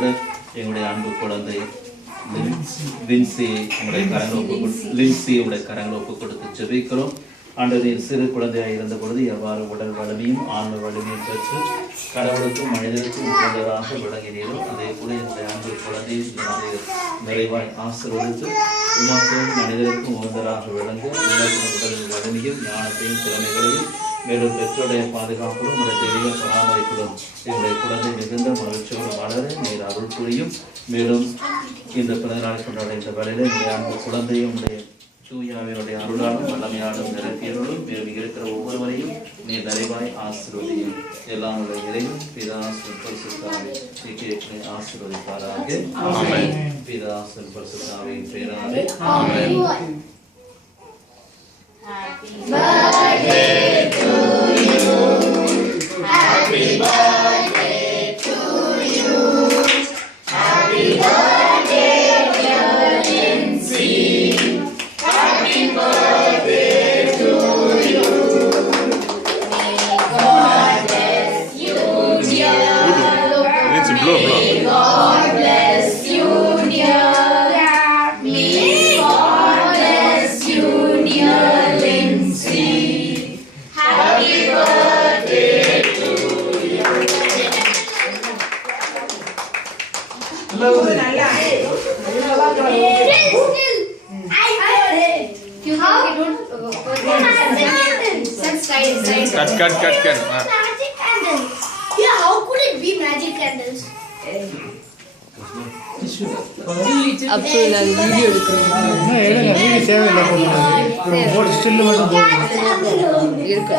வருகிற எங்களுடைய அன்பு குழந்தை லின்சி உங்களுடைய கரங்களை ஒப்பு கொடுத்து ஜெபிக்கிறோம். ஆண்டவரின் சிறு குழந்தையாக இருந்த பொழுது எவ்வாறு உடல் வலிமையும் ஆன்ம வலிமையும் பெற்று கடவுளுக்கும் மனிதருக்கும் உகந்ததாக விளங்கினீரோ அதே போல என்னுடைய அன்பு குழந்தையை நிறைவாய் ஆசீர்வதித்து உமக்கும் மனிதருக்கும் உகந்ததாக விளங்க உடல் வலிமையும் ஞானத்தையும் திறமைகளையும் மேலும் பெற்றோருடைய பாதுகாப்பிலும் உடைய தெளிய பராமரிப்பிலும் என்னுடைய குழந்தை மிகுந்த மகிழ்ச்சியோடு வளர நீர் அருள் புரியும். மேலும் இந்த பிறந்தநாளை கொண்டாட இந்த வேளையில என்னுடைய அன்பு குழந்தையும் உடைய தூயாவினுடைய அருளாலும் வல்லமையாலும் நிரப்பியவர்களும் மேலும் இருக்கிற ஒவ்வொருவரையும் நீ நிறைவாய் ஆசீர்வதியும். எல்லாம் உள்ள இறைவன் பிதா பரிசுத்தாவே ஆசீர்வதிப்பாராக. பிதா பரிசுத்தாவே பேராலே ஆமென். Happy birthday to you. Happy birthday to you. Happy birthday dear Lindsay. Happy birthday to you. May God bless you dear. May God bless you dear. May God bless you dear. Happy birthday to you. Cut. Yeah, how could it be magic candles? அப்போ நான் video எடுக்கிறேன். இருக்கு